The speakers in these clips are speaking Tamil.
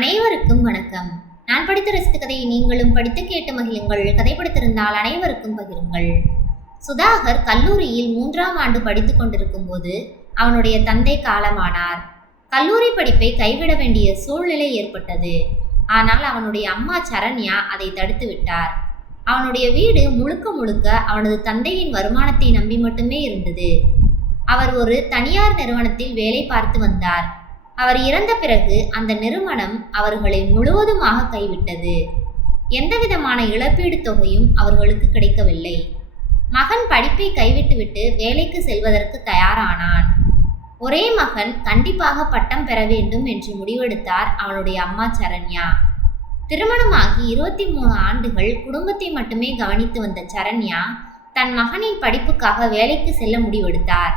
அனைவருக்கும் வணக்கம். நான் படித்த ரசித்த கதையை நீங்களும் படித்து கேட்டு மகிழுங்கள். கதை படித்திருந்தால் அனைவருக்கும் பகிருங்கள். சுதாகர் கல்லூரியில் 3ஆம் ஆண்டு படித்துக் கொண்டிருக்கும் போது அவனுடைய தந்தை காலமானார். கல்லூரி படிப்பை கைவிட வேண்டிய சூழ்நிலை ஏற்பட்டது. ஆனால் அவனுடைய அம்மா சரண்யா அதை தடுத்து விட்டார். அவனுடைய வீடு முழுக்க முழுக்க அவனது தந்தையின் வருமானத்தை நம்பி மட்டுமே இருந்தது. அவர் ஒரு தனியார் நிறுவனத்தில் வேலை பார்த்து வந்தார். அவர் இறந்த பிறகு அந்த நிறுவனம் அவர்களை முழுவதுமாக கைவிட்டது. எந்தவிதமான இழப்பீடு தொகையும் அவர்களுக்கு கிடைக்கவில்லை. மகன் படிப்பை கைவிட்டுவிட்டு வேலைக்கு செல்வதற்கு தயாரானான். ஒரே மகன் கண்டிப்பாக பட்டம் பெற வேண்டும் என்று முடிவெடுத்தார் அவனுடைய அம்மா சரண்யா. திருமணமாகி 23 ஆண்டுகள் குடும்பத்தை மட்டுமே கவனித்து வந்த சரண்யா தன் மகனின் படிப்புக்காக வேலைக்கு செல்ல முடிவெடுத்தார்.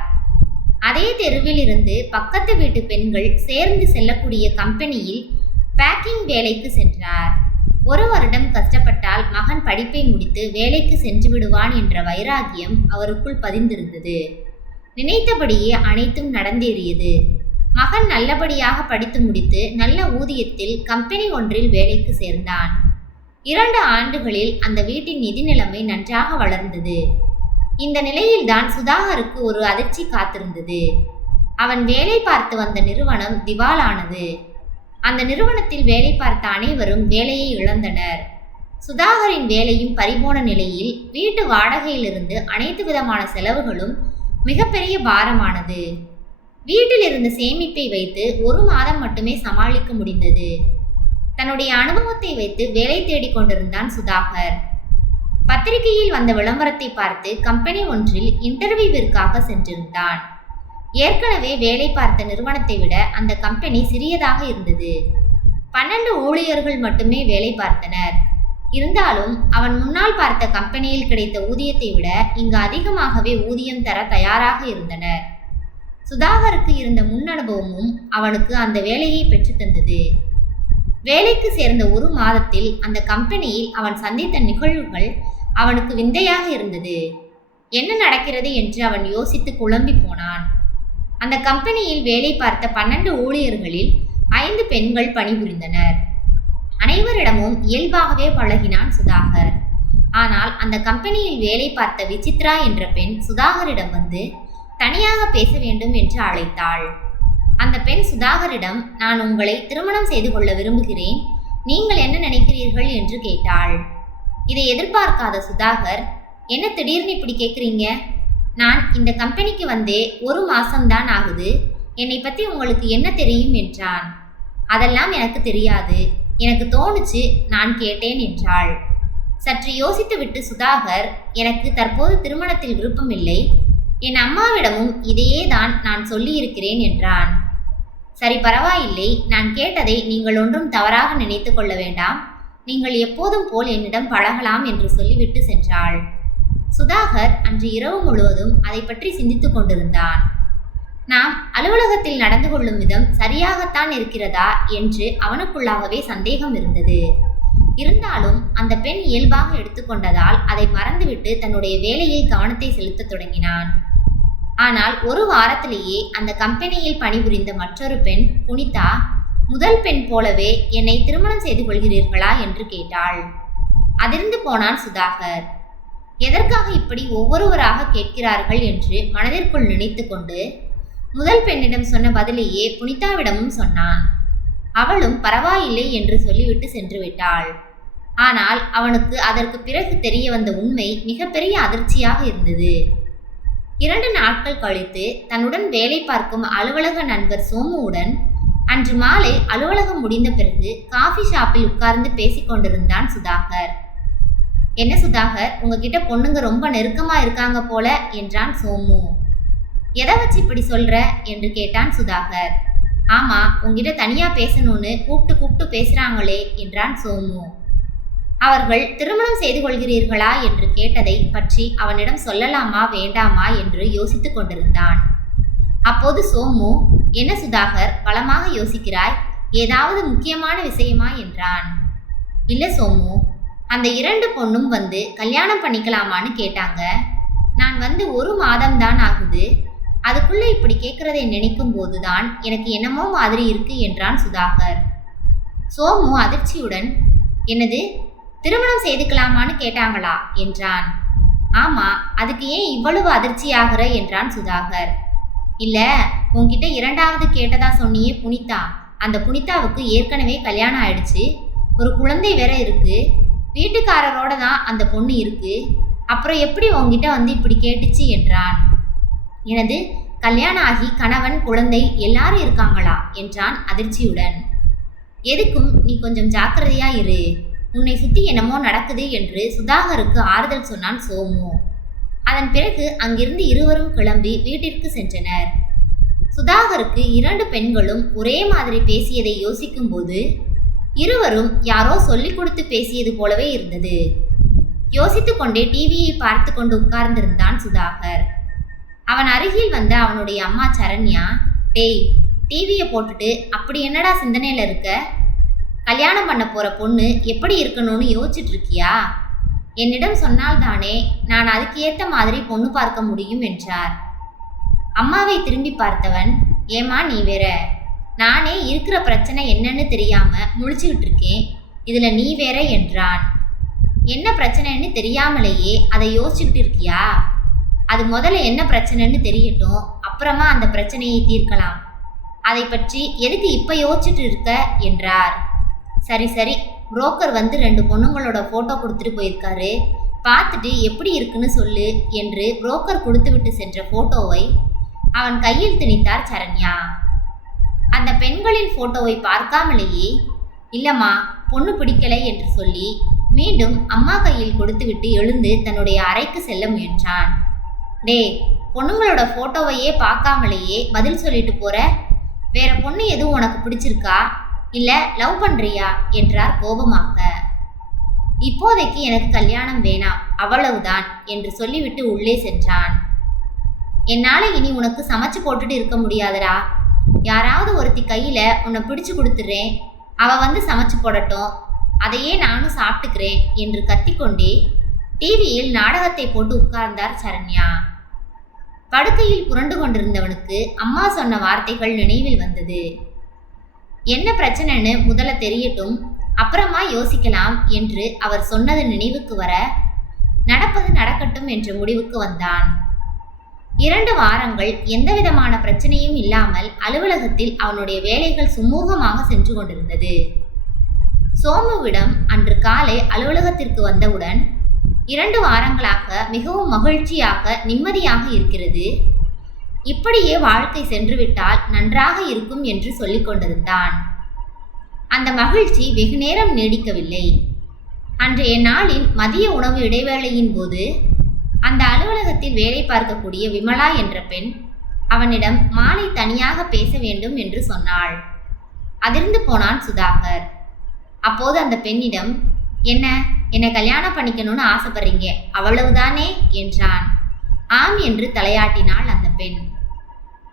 அதே தெருவில் இருந்து பக்கத்து வீட்டு பெண்கள் சேர்ந்து செல்லக்கூடிய கம்பெனியில் பேக்கிங் வேலைக்கு சென்றார். 1 வருடம் கஷ்டப்பட்டால் மகன் படிப்பை முடித்து வேலைக்கு சென்று விடுவான் என்ற வைராகியம் அவருக்குள் பதிந்திருந்தது. நினைத்தபடியே அனைத்தும் நடந்தேறியது. மகன் நல்லபடியாக படித்து முடித்து நல்ல ஊதியத்தில் கம்பெனி ஒன்றில் வேலைக்கு சேர்ந்தான். 2 ஆண்டுகளில் அந்த வீட்டின் நிதி நிலைமை நன்றாக வளர்ந்தது. இந்த நிலையில்தான் சுதாகருக்கு ஒரு அதிர்ச்சி காத்திருந்தது. அவன் வேலை பார்த்து வந்த நிறுவனம் திவாலானது. அந்த நிறுவனத்தில் வேலை பார்த்த அனைவரும் வேலையை இழந்தனர். சுதாகரின் வேலையும் பறிபோன நிலையில் வீட்டு வாடகையிலிருந்து அனைத்து விதமான செலவுகளும் மிகப்பெரிய பாரமானது. வீட்டில் இருந்த சேமிப்பை வைத்து 1 மாதம் மட்டுமே சமாளிக்க முடிந்தது. தன்னுடைய அனுபவத்தை வைத்து வேலை தேடிக் கொண்டிருந்தான் சுதாகர். பத்திரிகையில் வந்த விளம்பரத்தை பார்த்து கம்பெனி ஒன்றில் இன்டர்வியூவிற்காக சென்றிருந்தான். ஏற்கனவே வேலை பார்த்த நிறுவனத்தை விட அந்த கம்பெனி சிறியதாக இருந்தது. 12 ஊழியர்கள் மட்டுமே வேலை பார்த்தனர். இருந்தாலும் அவன் முன்னால் பார்த்த கம்பெனியில் கிடைத்த ஊதியத்தை விட இங்கு அதிகமாகவே ஊதியம் தர தயாராக இருந்தனர். சுதாகருக்கு இருந்த முன் அனுபவமும் அவனுக்கு அந்த வேலையை பெற்றுத்தந்தது. வேலைக்கு சேர்ந்த 1 மாதத்தில் அந்த கம்பெனியில் அவன் சந்தித்த நிகழ்வுகள் அவனுக்கு விந்தையாக இருந்தது. என்ன நடக்கிறது என்று அவன் யோசித்து குழம்பி போனான். அந்த கம்பெனியில் வேலை பார்த்த 12 ஊழியர்களில் 5 பெண்கள் பணிபுரிந்தனர். அனைவரிடமும் இயல்பாகவே பழகினான் சுதாகர். ஆனால் அந்த கம்பெனியில் வேலை பார்த்த விசித்ரா என்ற பெண் சுதாகரிடம் வந்து தனியாக பேச வேண்டும் என்று அழைத்தாள். அந்த பெண் சுதாகரிடம், நான் உங்களை திருமணம் செய்து கொள்ள விரும்புகிறேன், நீங்கள் என்ன நினைக்கிறீர்கள் என்று கேட்டாள். இதை எதிர்பார்க்காத சுதாகர், என்ன திடீர்னு இப்படி கேட்குறீங்க? நான் இந்த கம்பெனிக்கு வந்தே 1 மாசம்தான் ஆகுது. என்னை பற்றி உங்களுக்கு என்ன தெரியும் என்றான். அதெல்லாம் எனக்கு தெரியாது, எனக்கு தோணுச்சு, நான் கேட்டேன் என்றாள். சற்று யோசித்துவிட்டு சுதாகர், எனக்கு தற்போது திருமணத்தில் விருப்பமில்லை, என் அம்மாவிடமும் இதையே தான் நான் சொல்லியிருக்கிறேன் என்றான். சரி, பரவாயில்லை, நான் கேட்டதை நீங்கள் ஒன்றும் தவறாக நினைத்து கொள்ள வேண்டாம், நீங்கள் எப்போதும் போல் என்னிடம் பழகலாம் என்று சொல்லிவிட்டு சென்றாள். சுதாகர் அன்று இரவு முழுவதும் அதை பற்றி சிந்தித்து கொண்டிருந்தான். நாம் அலுவலகத்தில் நடந்து கொள்ளும் விதம் சரியாகத்தான் இருக்கிறதா என்று அவனுக்குள்ளாகவே சந்தேகம் இருந்தது. இருந்தாலும் அந்த பெண் இயல்பாக எடுத்துக்கொண்டதால் அதை மறந்துவிட்டு தன்னுடைய வேலையில் கவனத்தை செலுத்த தொடங்கினான். ஆனால் 1 வாரத்திலேயே அந்த கம்பெனியில் பணிபுரிந்த மற்றொரு பெண் புனிதா முதல் பெண் போலவே என்னை திருமணம் செய்து கொள்கிறீர்களா என்று கேட்டாள். அதிர்ந்து போனான் சுதாகர். எதற்காக இப்படி ஒவ்வொருவராக கேட்கிறார்கள் என்று மனதிற்குள் நினைத்து கொண்டு முதல் பெண்ணிடம் சொன்ன பதிலையே புனிதாவிடமும் சொன்னான். அவளும் பரவாயில்லை என்று சொல்லிவிட்டு சென்று விட்டாள். ஆனால் அவனுக்கு அதற்கு பிறகு தெரிய வந்த உண்மை மிகப்பெரிய அதிர்ச்சியாக இருந்தது. 2 நாட்கள் கழித்து தன்னுடன் வேலை பார்க்கும் அலுவலக நண்பர் சோமுவுடன் அன்று மாலை அலுவலகம் முடிந்த பிறகு காஃபி ஷாப்பில் உட்கார்ந்து பேசிக்கொண்டிருந்தான் சுதாகர். என்ன சுதாகர், உங்ககிட்ட பொண்ணுங்க ரொம்ப நெருக்கமா இருக்காங்க போல என்றான் சோமு. எதை வச்சு இப்படி சொல்ற என்று கேட்டான் சுதாகர். ஆமா, உங்ககிட்ட தனியா பேசணும்னு கூப்பிட்டு பேசுறாங்களே என்றான் சோமு. அவர்கள் திருமணம் செய்து கொள்கிறீர்களா என்று கேட்டதை பற்றி அவனிடம் சொல்லலாமா வேண்டாமா என்று யோசித்து கொண்டிருந்தான். அப்போது சோமு, என்ன சுதாகர், பலமாக யோசிக்கிறாய், ஏதாவது முக்கியமான விஷயமா என்றான். இல்லை சோமு, அந்த 2 பொண்ணும் வந்து கல்யாணம் பண்ணிக்கலாமான்னு கேட்டாங்க. நான் வந்து 1 மாதம்தான் ஆகுது. அதுக்குள்ள இப்படி கேட்கறதை நினைக்கும் போதுதான் எனக்கு என்னமோ மாதிரி இருக்கு என்றான் சுதாகர். சோமு அதிர்ச்சியுடன், என்னது, திருமணம் செய்துக்கலாமான்னு கேட்டாங்களா என்றான். ஆமா, அதுக்கு ஏன் இவ்வளவு அதிர்ச்சியாகிற என்றான் சுதாகர். இல்ல, உன்கிட்ட இரண்டாவது கேட்டதா சொன்னியே புனிதா, அந்த புனிதாவுக்கு ஏற்கனவே கல்யாணம் ஆயிடுச்சு, ஒரு குழந்தை வேற இருக்கு, வீட்டுக்காரரோட தான் அந்த பொண்ணு இருக்கு, அப்புறம் எப்படி உன்கிட்ட வந்து இப்படி கேட்டுச்சு என்றான். எனது கல்யாணம் ஆகி கணவன் குழந்தை எல்லாரும் இருக்காங்களா என்றான் அதிர்ச்சியுடன். எதுக்கும் நீ கொஞ்சம் ஜாக்கிரதையா இரு, உன்னை சுத்தி என்னமோ நடக்குது என்று சுதாகருக்கு ஆறுதல் சொன்னான் சோமு. அதன் பிறகு அங்கிருந்து இருவரும் கிளம்பி வீட்டிற்கு சென்றனர். சுதாகருக்கு 2 பெண்களும் ஒரே மாதிரி பேசியதை யோசிக்கும் போது இருவரும் யாரோ சொல்லிக் கொடுத்து பேசியது போலவே இருந்தது. யோசித்து கொண்டே டிவியை பார்த்து கொண்டு உட்கார்ந்திருந்தான் சுதாகர். அவன் அருகில் வந்த அவனுடைய அம்மா சரண்யா, டேய், டிவியை போட்டுட்டு அப்படி என்னடா சிந்தனையில இருக்க? கல்யாணம் பண்ண போற பொண்ணு எப்படி இருக்கணும்னு யோசிச்சுட்டு இருக்கியா? என்னிடம் சொன்னால்தானே நான் அதுக்கு ஏற்ற மாதிரி பொண்ணு பார்க்க முடியும் என்றார். அம்மாவை திரும்பி பார்த்தவன், ஏமா நீ வேற, நானே இருக்கிற பிரச்சனை என்னன்னு தெரியாம முழிச்சுக்கிட்டு இருக்கேன், இதுல நீ வேற என்றான். என்ன பிரச்சனைன்னு தெரியாமலேயே அதை யோசிச்சுக்கிட்டு இருக்கியா? அது முதல்ல என்ன பிரச்சனைன்னு தெரியட்டும், அப்புறமா அந்த பிரச்சனையை தீர்க்கலாம். அதை பற்றி எதுக்கு இப்ப யோசிச்சுட்டு இருக்க என்றார். சரி சரி, புரோக்கர் வந்து 2 பொண்ணுங்களோட போட்டோ கொடுத்துட்டு போயிருக்காரு, பார்த்துட்டு எப்படி இருக்குன்னு சொல்லு என்று புரோக்கர் கொடுத்து விட்டு சென்ற போட்டோவை அவன் கையில் திணித்தார் சரண்யா. அந்த பெண்களின் போட்டோவை பார்க்காமலேயே, இல்லம்மா பொண்ணு பிடிக்கலை என்று சொல்லி மீண்டும் அம்மா கையில் கொடுத்துவிட்டு எழுந்து தன்னுடைய அறைக்கு செல்ல முயன்றான். டே, பொண்ணுங்களோட போட்டோவையே பார்க்காமலேயே பதில் சொல்லிட்டு போற, வேற பொண்ணு எதுவும் உனக்கு பிடிச்சிருக்கா, இல்ல லவ் பண்றியா என்றார் கோபமாக. இப்போதைக்கு எனக்கு கல்யாணம் வேணாம், அவ்வளவுதான் என்று சொல்லிவிட்டு உள்ளே சென்றான். என்னால இனி உனக்கு சமைச்சு போட்டுட்டு இருக்க முடியாதடா, யாராவது ஒருத்தி கையில உன்னை பிடிச்சு கொடுத்துறேன், அவ வந்து சமைச்சு போடட்டும், அதையே நானும் சாப்பிட்டுக்கிறேன் என்று கத்திக்கொண்டே டிவியில் நாடகத்தை போட்டு உட்கார்ந்தார் சரண்யா. படுக்கையில் புரண்டு கொண்டிருந்தவனுக்கு அம்மா சொன்ன வார்த்தைகள் நினைவில் வந்தது. என்ன பிரச்சனைன்னு முதல்ல தெரியட்டும், அப்புறமா யோசிக்கலாம் என்று அவர் சொன்னது நினைவுக்கு வர, நடப்பது நடக்கட்டும் என்ற முடிவுக்கு வந்தான். 2 வாரங்கள் எந்தவிதமான பிரச்சனையும் இல்லாமல் அலுவலகத்தில் அவனுடைய வேலைகள் சுமூகமாக சென்று கொண்டிருந்தது. சோமுவிடம் அன்று காலை அலுவலகத்திற்கு வந்தவுடன், 2 வாரங்களாக மிகவும் மகிழ்ச்சியாக நிம்மதியாக இருக்கிறது, இப்படியே வாழ்க்கை சென்றுவிட்டால் நன்றாக இருக்கும் என்று சொல்லிக் கொண்டிருந்தான். அந்த மகிழ்ச்சி வெகு நேரம் நீடிக்கவில்லை. அன்றைய நாளின் மதிய உணவு இடைவேளையின் போது அந்த அலுவலகத்தில் வேலை பார்க்கக்கூடிய விமலா என்ற பெண் அவனிடம் மாலை தனியாக பேச வேண்டும் என்று சொன்னாள். அதிர்ந்து போனான் சுதாகர். அப்போது அந்த பெண்ணிடம், என்னை கல்யாணம் பண்ணிக்கணும்னு ஆசைப்படுறீங்க அவ்வளவுதானே என்றான். ஆம் என்று தலையாட்டினாள் அந்த பெண்.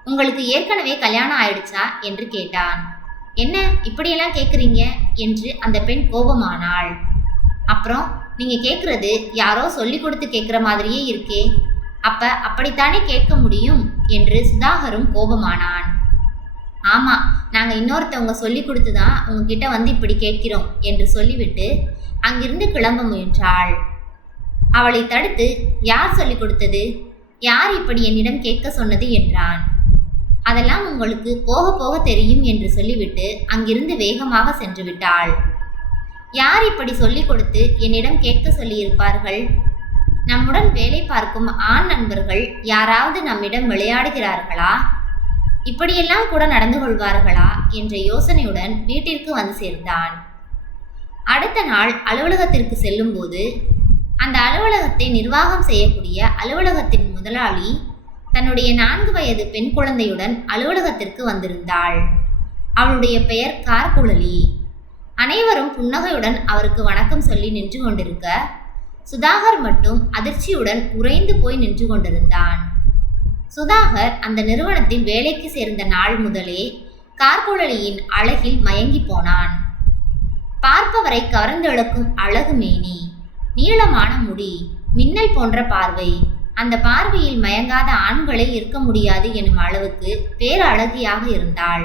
உங்களுக்கு ஏற்கனவே கல்யாணம் ஆயிடுச்சா என்று கேட்டான். என்ன இப்படியெல்லாம் கேட்குறீங்க என்று அந்த பெண் கோபமானாள். அப்புறம் நீங்க கேட்குறது யாரோ சொல்லி கொடுத்து கேட்குற மாதிரியே இருக்கே, அப்படித்தானே கேட்க முடியும் என்று சுதாகரும் கோபமானான். ஆமா, நாங்க இன்னொருத்தவங்க சொல்லி கொடுத்து தான் உங்ககிட்ட வந்து இப்படி கேட்கிறோம் என்று சொல்லிவிட்டு அங்கிருந்து கிளம்ப முயன்றாள். அவளை தடுத்து, யார் சொல்லி கொடுத்தது, யார் இப்படி என்னிடம் கேட்க சொன்னது என்றான். அதெல்லாம் உங்களுக்கு போக போக தெரியும் என்று சொல்லிவிட்டு அங்கிருந்து வேகமாக சென்று விட்டாள். யார் இப்படி சொல்லிக் கொடுத்து என்னிடம் கேட்க சொல்லியிருப்பார்கள்? நம்முடன் வேலை பார்க்கும் ஆண் நண்பர்கள் யாராவது நம்மிடம் விளையாடுகிறார்களா? இப்படியெல்லாம் கூட நடந்து கொள்வார்களா என்ற யோசனையுடன் வீட்டிற்கு வந்து சேர்ந்தான். அடுத்த நாள் அலுவலகத்திற்கு செல்லும்போது அந்த அலுவலகத்தை நிர்வாகம் செய்யக்கூடிய அலுவலகத்தின் முதலாளி தன்னுடைய 4 வயது பெண் குழந்தையுடன் அலுவலகத்திற்கு வந்திருந்தாள். அவளுடைய பெயர் கார்குழலி. அனைவரும் புன்னகையுடன் அவருக்கு வணக்கம் சொல்லி நின்று கொண்டிருக்க, சுதாகர் மட்டும் அதிர்ச்சியுடன் உறைந்து போய் நின்று கொண்டிருந்தான். சுதாகர் அந்த நிறுவனத்தில் வேலைக்கு சேர்ந்த நாள் முதலே கார்குழலியின் அழகில் மயங்கி போனான். பார்ப்பவரை கவர்ந்தெழுக்கும் அழகு மேனி, நீளமான முடி, மின்னல் போன்ற பார்வை, அந்த பார்வையில் மயங்காத ஆண்களே இருக்க முடியாது எனும் அளவுக்கு பேரழகியாக இருந்தாள்.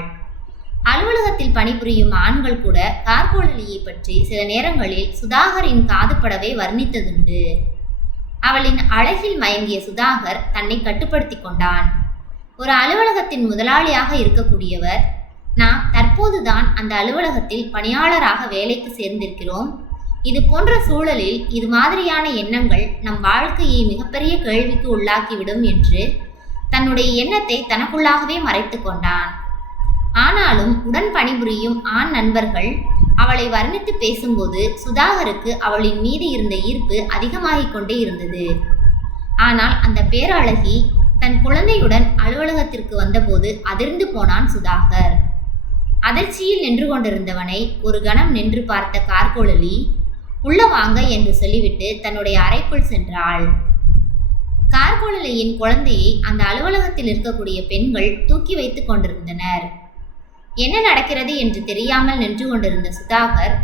அலுவலகத்தில் பணிபுரியும் ஆண்கள் கூட கார்கோடலியை பற்றி சில நேரங்களில் சுதாகரின் காதுபடவே வர்ணித்ததுண்டு. அவளின் அழகில் மயங்கிய சுதாகர் தன்னை கட்டுப்படுத்தி கொண்டான். ஒரு அலுவலகத்தின் முதலாளியாக இருக்கக்கூடியவர், நாம் தற்போதுதான் அந்த அலுவலகத்தில் பணியாளராக வேலைக்கு சேர்ந்திருக்கிறோம். இது போன்ற சூழலில் இது மாதிரியான எண்ணங்கள் நம் வாழ்க்கையை மிகப்பெரிய கேள்விக்கு உள்ளாக்கிவிடும் என்று தன்னுடைய எண்ணத்தை தனக்குள்ளாகவே மறைத்து கொண்டான். ஆனாலும் உடன் பணிபுரியும் ஆண் நண்பர்கள் அவளை வர்ணித்து பேசும்போது சுதாகருக்கு அவளின் மீது இருந்த ஈர்ப்பு அதிகமாகிக் கொண்டே இருந்தது. ஆனால் அந்த பேரழகி தன் குழந்தையுடன் அலுவலகத்திற்கு வந்தபோது அதிர்ந்து போனான் சுதாகர். அதிர்ச்சியில் நின்று கொண்டிருந்தவனை ஒரு கணம் நின்று பார்த்த கார்கோடலி, உள்ள வாங்க என்று சொல்லிவிட்டு தன்னுடைய அறைக்குள் சென்றாள். கார்கோடலியின் குழந்தையை அந்த அலுவலகத்தில் இருக்கக்கூடிய பெண்கள் தூக்கி வைத்துக் கொண்டிருந்தனர். என்ன நடக்கிறது என்று தெரியாமல் நின்று கொண்டிருந்த சுதாகர்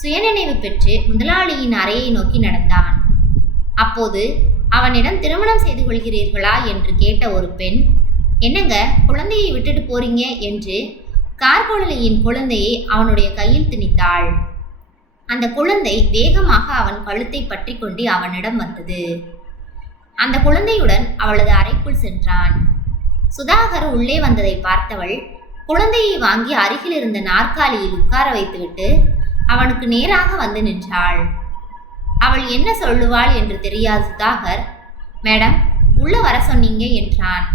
சுயநினைவு பெற்று முதலாளியின் அறையை நோக்கி நடந்தான். அப்போது அவனிடம் திருமணம் செய்து கொள்கிறீர்களா என்று கேட்ட ஒரு பெண், என்னங்க குழந்தையை விட்டுட்டு போறீங்க என்று கார்கோடலியின் குழந்தையை அவனுடைய கையில் திணித்தாள். அந்த குழந்தை வேகமாக அவன் கழுத்தை பற்றி கொண்டு அவனிடம் வந்தது. அந்த குழந்தையுடன் அவளது அறைக்குள் சென்றான். சுதாகர் உள்ளே வந்ததை பார்த்தவள் குழந்தையை வாங்கி அருகில் இருந்த நாற்காலியில் உட்கார வைத்துவிட்டு அவனுக்கு நேராக வந்து நின்றாள். அவள் என்ன சொல்லுவாள் என்று தெரியாத சுதாகர், மேடம் உள்ள வர சொன்னீங்க என்றான்.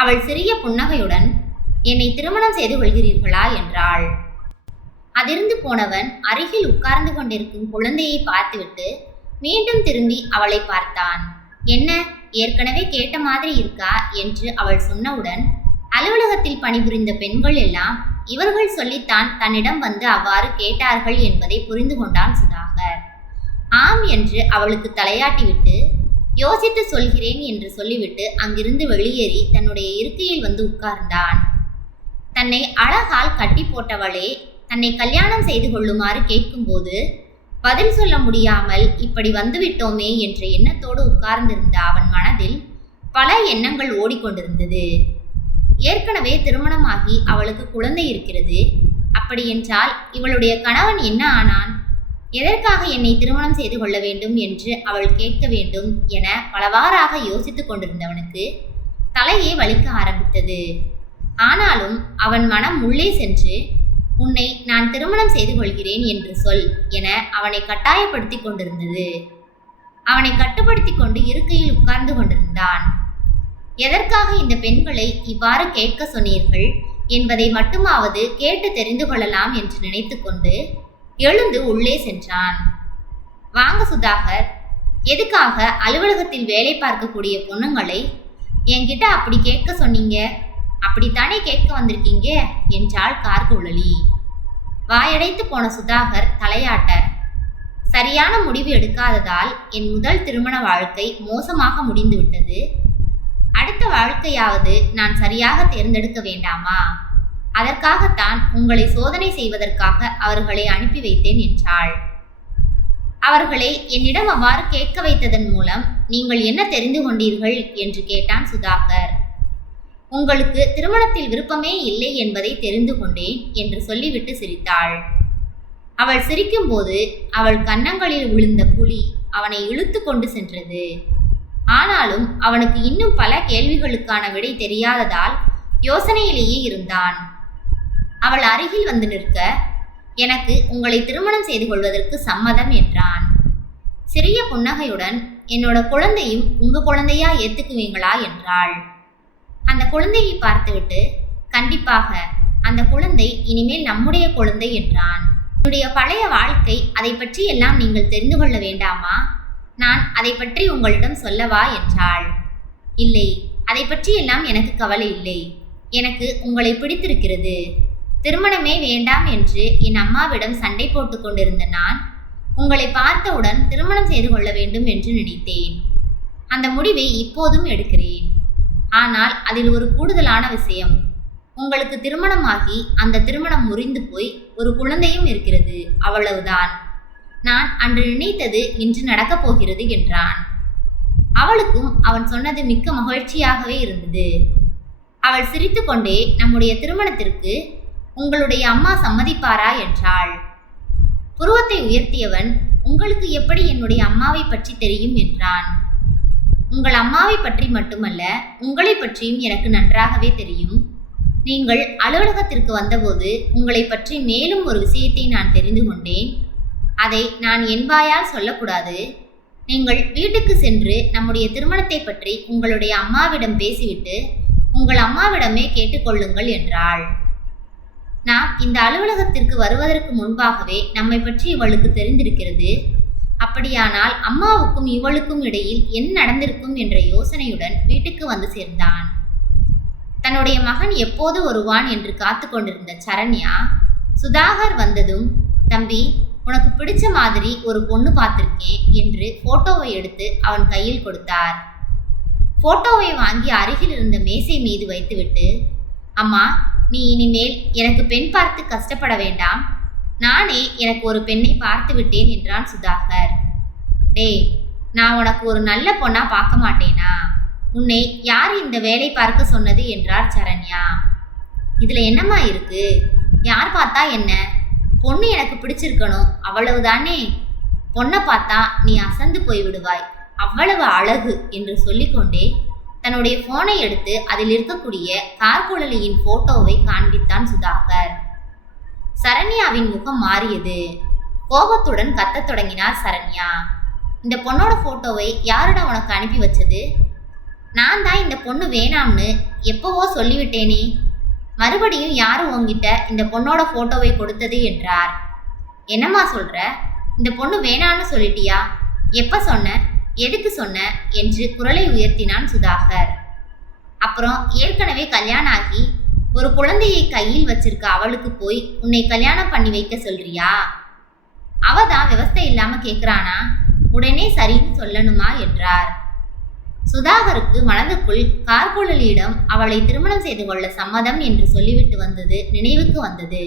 அவள் சிறிய புன்னகையுடன், என்னை திருமணம் செய்து கொள்கிறீர்களா என்றாள். அதிர்ந்து போனவன் அருகில் உட்கார்ந்து கொண்டிருக்கும் குழந்தையை பார்த்துவிட்டு மீண்டும் திரும்பி அவளை பார்த்தான். என்ன, ஏற்கனவே கேட்ட மாதிரி இருக்கா என்று அவள் சொன்னவுடன் அலுவலகத்தில் பணிபுரிந்த பெண்கள் எல்லாம் இவர்கள் சொல்லித்தான் தன்னிடம் வந்து அவ்வாறு கேட்டார்கள் என்பதை புரிந்து கொண்டான் சுதாகர். ஆம் என்று அவளுக்கு தலையாட்டிவிட்டு, யோசித்து சொல்கிறேன் என்று சொல்லிவிட்டு அங்கிருந்து வெளியேறி தன்னுடைய இருக்கையில் வந்து உட்கார்ந்தான். தன்னை அழகால் கட்டி போட்டவளே தன்னை கல்யாணம் செய்து கொள்ளுமாறு கேட்கும்போது பதில் சொல்ல முடியாமல் இப்படி வந்துவிட்டோமே என்ற எண்ணத்தோடு உட்கார்ந்திருந்த அவன் மனதில் பல எண்ணங்கள் ஓடிக்கொண்டிருந்தது. ஏற்கனவே திருமணமாகி அவளுக்கு குழந்தை இருக்கிறது. அப்படியென்றால் இவளுடைய கணவன் என்ன ஆனான்? எதற்காக என்னை திருமணம் செய்து கொள்ள வேண்டும் என்று அவள் கேட்க வேண்டும் என பலவாறாக யோசித்துக் கொண்டிருந்தவனுக்கு தலையே வலிக்க ஆரம்பித்தது. ஆனாலும் அவன் மனம் உள்ளே சென்று, உன்னை நான் திருமணம் செய்து கொள்கிறேன் என்று சொல் என அவனை கட்டாயப்படுத்தி கொண்டிருந்தது. அவனை கட்டுப்படுத்தி கொண்டு இருக்கையில் உட்கார்ந்து கொண்டிருந்தான். எதற்காக இந்த பெண்களை இவ்வாறு கேட்க சொன்னீர்கள் என்பதை மட்டுமாவது கேட்டு தெரிந்து கொள்ளலாம் என்று நினைத்து கொண்டு எழுந்து உள்ளே சென்றான். வாங்க சுதாகர், எதுக்காக அலுவலகத்தில் வேலை பார்க்கக்கூடிய பொண்ணுங்களை என்கிட்ட அப்படி கேட்க சொன்னீங்க? அப்படித்தானே கேட்க வந்திருக்கீங்க என்றாள் கார்கோடலி. வாயடைத்து போன சுதாகர் தலையாட்ட, சரியான முடிவு எடுக்காததால் என் முதல் திருமண வாழ்க்கை மோசமாக முடிந்துவிட்டது. அடுத்த வாழ்க்கையாவது நான் சரியாக தேர்ந்தெடுக்க வேண்டாமா? அதற்காகத்தான் உங்களை சோதனை செய்வதற்காக அவர்களை அனுப்பி வைத்தேன் என்றாள். அவர்களை என்னிடம் அவ்வாறு கேட்க வைத்ததன் மூலம் நீங்கள் என்ன தெரிந்து கொண்டீர்கள் என்று கேட்டான் சுதாகர். உங்களுக்கு திருமணத்தில் விருப்பமே இல்லை என்பதை தெரிந்து கொண்டேன் என்று சொல்லிவிட்டு சிரித்தாள். அவள் சிரிக்கும்போது அவள் கன்னங்களில் விழுந்த புலி அவனை இழுத்து கொண்டு சென்றது. ஆனாலும் அவனுக்கு இன்னும் பல கேள்விகளுக்கான விடை தெரியாததால் யோசனையிலேயே இருந்தான். அவள் அருகில் வந்து நிற்க, எனக்கு உங்களை திருமணம் செய்து கொள்வதற்கு சம்மதம் என்றான். சிறிய புன்னகையுடன், என்னோட குழந்தையும் உங்க குழந்தையா ஏத்துக்குவீங்களா என்றாள். அந்த குழந்தையை பார்த்துவிட்டு, கண்டிப்பாக, அந்த குழந்தை இனிமேல் நம்முடைய குழந்தை என்றான். என்னுடைய பழைய வாழ்க்கை, அதை பற்றி எல்லாம் நீங்கள் தெரிந்து கொள்ள வேண்டாமா? நான் அதை பற்றி உங்களிடம் சொல்லவா என்றாள். இல்லை, அதை பற்றி எல்லாம் எனக்கு கவலை இல்லை. எனக்கு உங்களை பிடித்திருக்கிறது. திருமணமே வேண்டாம் என்று என் அம்மாவிடம் சண்டை போட்டு கொண்டிருந்த நான் உங்களை பார்த்தவுடன் திருமணம் செய்து கொள்ள வேண்டும் என்று நினைத்தேன். அந்த முடிவை இப்போதும் எடுக்கிறேன். ஆனால் அதில் ஒரு கூடுதலான விஷயம். உங்களுக்கு திருமணமாகி அந்த திருமணம் முறிந்து போய் ஒரு குழந்தையும் இருக்கிறது, அவ்வளவுதான். நான் அன்று நினைத்தது இன்று நடக்கப் போகிறது என்றான். அவளுக்கும் அவன் சொன்னது மிக்க மகிழ்ச்சியாகவே இருந்தது. அவள் சிரித்துக்கொண்டே, நம்முடைய திருமணத்திற்கு உங்களுடைய அம்மா சம்மதிப்பாரா என்றாள். புருவத்தை உயர்த்தியவன், உங்களுக்கு எப்படி என்னுடைய அம்மாவை பற்றி தெரியும் என்றான். உங்கள் அம்மாவை பற்றி மட்டுமல்ல, உங்களை பற்றியும் எனக்கு நன்றாகவே தெரியும். நீங்கள் அலுவலகத்திற்கு வந்தபோது உங்களை பற்றி மேலும் ஒரு விஷயத்தை நான் தெரிந்து கொண்டேன். அதை நான் என் வாயால் சொல்லக்கூடாது. நீங்கள் வீட்டுக்கு சென்று நம்முடைய திருமணத்தை பற்றி உங்களுடைய அம்மாவிடம் பேசிவிட்டு உங்கள் அம்மாவிடமே கேட்டுக்கொள்ளுங்கள் என்றாள். நாம் இந்த அலுவலகத்திற்கு வருவதற்கு முன்பாகவே நம்மை பற்றி இவளுக்கு தெரிந்திருக்கிறது. அப்படியானால் அம்மாவுக்கும் இவளுக்கும் இடையில் என்ன நடந்திருக்கும் என்ற யோசனையுடன் வீட்டுக்கு வந்து சேர்ந்தான். தன்னுடைய மகன் எப்போது வருவான் என்று காத்து கொண்டிருந்த சரண்யா, சுதாகர் வந்ததும், தம்பி, உனக்கு பிடிச்ச மாதிரி ஒரு பொண்ணு பார்த்திருக்கேன் என்று போட்டோவை எடுத்து அவன் கையில் கொடுத்தார். போட்டோவை வாங்கி அருகில் இருந்த மேசை மீது வைத்துவிட்டு, அம்மா, நீ இனிமேல் எனக்கு பெண் பார்த்து கஷ்டப்பட வேண்டாம். நானே எனக்கு ஒரு பெண்ணை பார்த்து விட்டேன் என்றான் சுதாகர். டேய், நான் உனக்கு ஒரு நல்ல பொண்ணா பார்க்க மாட்டேனா? உன்னை யார் இந்த வேலை பார்க்க சொன்னது என்றார் சரண்யா. இதுல என்னம்மா இருக்கு? யார் பார்த்தா என்ன? பொண்ணு எனக்கு பிடிச்சிருக்கணும், அவ்வளவுதானே. பொண்ணை பார்த்தா நீ அசந்து போய்விடுவாய், அவ்வளவு அழகு என்று சொல்லிக்கொண்டே தன்னுடைய போனை எடுத்து அதில் இருக்கக்கூடிய கார்குழலியின் போட்டோவை காண்பித்தான் சுதாகர். சரண்யாவின் முகம் மாறியது. கோபத்துடன் கத்தத் தொடங்கினார் சரண்யா. இந்த பொண்ணோட போட்டோவை யாருடா உனக்கு அனுப்பி வச்சது? நான் தான் இந்த பொண்ணு வேணாம்னு எப்பவோ சொல்லிவிட்டேனே. மறுபடியும் யாரும் உங்ககிட்ட இந்த பொண்ணோட போட்டோவை கொடுத்தது என்றார். என்னம்மா சொல்ற? இந்த பொண்ணு வேணான்னு சொல்லிட்டியா? எப்ப சொன்ன? எதுக்கு சொன்ன என்று குரலை உயர்த்தினான் சுதாகர். அப்புறம் ஏற்கனவே கல்யாணம் ஆகி ஒரு குழந்தையை கையில் வச்சிருக்க அவளுக்கு போய் உன்னை கல்யாணம் பண்ணி வைக்க சொல்றியா? அவதான் விவஸ்தை இல்லாம கேட்கிறானா? உடனே சரின்னு சொல்லணுமா என்றார். சுதாகருக்கு மனதுக்குள் கார்குழலியிடம் அவளை திருமணம் செய்து கொள்ள சம்மதம் என்று சொல்லிவிட்டு வந்தது நினைவுக்கு வந்தது.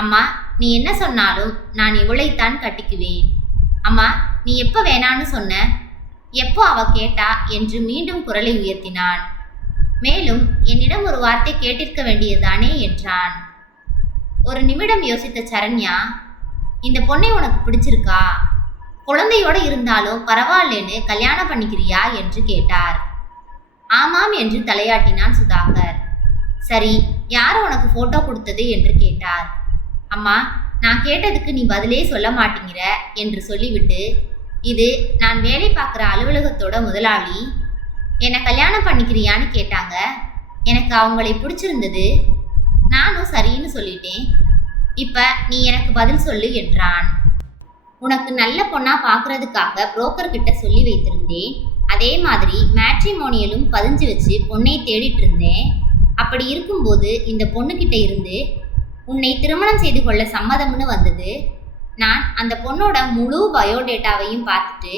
அம்மா, நீ என்ன சொன்னாலும் நான் இவளைத்தான் கட்டிக்குவேன். அம்மா, நீ எப்போ வேணான்னு சொன்ன? எப்போ அவ கேட்டா என்று மீண்டும் குரலை உயர்த்தினான். மேலும் என்னிடம் ஒரு வார்த்தை கேட்டிருக்க வேண்டியதானே என்றான். ஒரு நிமிடம் யோசித்த சரண்யா, இந்த பொண்ணை உனக்கு பிடிச்சிருக்கா? குழந்தையோடு இருந்தாலும் பரவாயில்லைன்னு கல்யாணம் பண்ணிக்கிறியா என்று கேட்டார். ஆமாம் என்று தலையாட்டினான் சுதாகர். சரி, யார் உனக்கு போட்டோ கொடுத்தது என்று கேட்டார். அம்மா, நான் கேட்டதுக்கு நீ பதிலே சொல்ல மாட்டேங்கிற என்று சொல்லிவிட்டு, இது நான் வேலை பார்க்குற அலுவலகத்தோட முதலாளி. என்னை கல்யாணம் பண்ணிக்கிறியான்னு கேட்டாங்க. எனக்கு அவங்களை பிடிச்சிருந்தது. நானும் சரின்னு சொல்லிட்டேன். இப்ப நீ எனக்கு பதில் சொல்லு என்றான். உனக்கு நல்ல பொண்ணா பார்க்கறதுக்காக புரோக்கர் கிட்ட சொல்லி வைத்திருந்தேன். அதே மாதிரி மேட்ரிமோனியலும் பதிஞ்சு வச்சு பொண்ணை தேடிட்டு இருந்தேன். அப்படி இருக்கும்போது இந்த பொண்ணுகிட்ட இருந்து உன்னை திருமணம் செய்து கொள்ள சம்மதம்னு வந்தது. நான் அந்த பொண்ணோட முழு பயோடேட்டாவையும் பார்த்துட்டு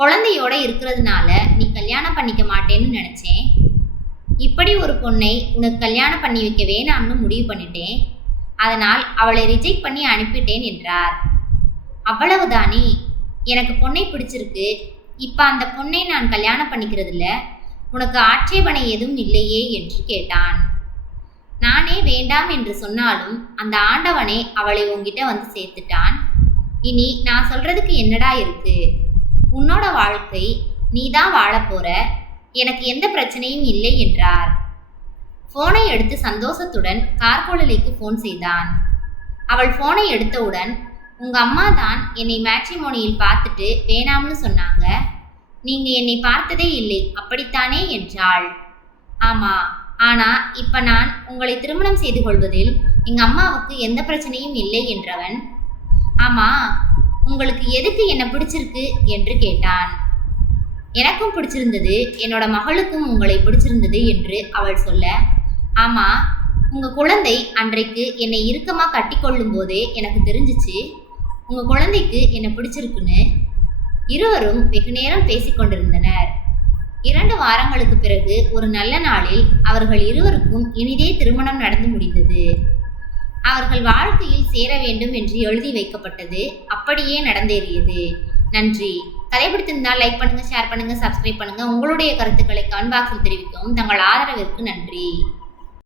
குழந்தையோட இருக்கிறதுனால நீ கல்யாணம் பண்ணிக்க மாட்டேன்னு நினச்சேன். இப்படி ஒரு பொண்ணை உனக்கு கல்யாணம் பண்ணி வைக்க வேணாம்னு முடிவு பண்ணிட்டேன். அதனால் அவளை ரிஜெக்ட் பண்ணி அனுப்பிட்டேன் என்றார். அவ்வளவுதானே? எனக்கு பொண்ணை பிடிச்சிருக்கு. இப்போ அந்த பொண்ணை நான் கல்யாணம் பண்ணிக்கிறதில்ல. உனக்கு ஆட்சேபனை எதுவும் இல்லையே என்று கேட்டான். நானே வேண்டாம் என்று சொன்னாலும் அந்த ஆண்டவனே அவளை உன்கிட்ட வந்து சேர்த்துட்டான். இனி நான் சொல்றதுக்கு என்னடா இருக்கு? உன்னோட வாழ்க்கை நீதான் வாழ போற. எனக்கு எந்த பிரச்சனையும் இல்லை என்றார். போனை எடுத்து சந்தோஷத்துடன் கார்குழலிக்கு போன் செய்தான். அவள் போனை எடுத்தவுடன், உங்க அம்மா தான் என்னை மேட்ரிமோனியில் பார்த்துட்டு வேணாம்னு சொன்னாங்க. நீங்க என்னை பார்த்ததே இல்லை, அப்படித்தானே என்றாள். ஆமா, ஆனா இப்ப நான் உங்களை திருமணம் செய்து கொள்வதில் எங்க அம்மாவுக்கு எந்த பிரச்சனையும் இல்லை என்றவன், ஆமா, உங்களுக்கு எதுக்கு என்ன பிடிச்சிருக்கு என்று கேட்டான். எனக்கும் பிடிச்சிருந்தது, என்னோட மகளுக்கும் உங்களை பிடிச்சிருந்தது என்று அவள் சொல்ல, ஆமா, உங்க குழந்தை அன்றைக்கு என்னை இறுக்கமா கட்டி கொள்ளும் போதே எனக்கு தெரிஞ்சிச்சு உங்க குழந்தைக்கு என்ன பிடிச்சிருக்குன்னு. இருவரும் வெகு நேரம் பேசிக்கொண்டிருந்தனர். 2 வாரங்களுக்கு பிறகு ஒரு நல்ல நாளில் அவர்கள் இருவருக்கும் இனிதே திருமணம் நடந்து முடிந்தது. அவர்கள் வாழ்க்கையில் சேர வேண்டும் என்று எழுதி வைக்கப்பட்டது. அப்படியே நடந்தேறியது. நன்றி. கதை பிடித்திருந்தால் லைக் பண்ணுங்க, ஷேர் பண்ணுங்க, சப்ஸ்கிரைப் பண்ணுங்க. உங்களுடைய கருத்துக்களை கமெண்ட் பாக்ஸில் தெரிவிக்கவும். தங்கள் ஆதரவிற்கு நன்றி.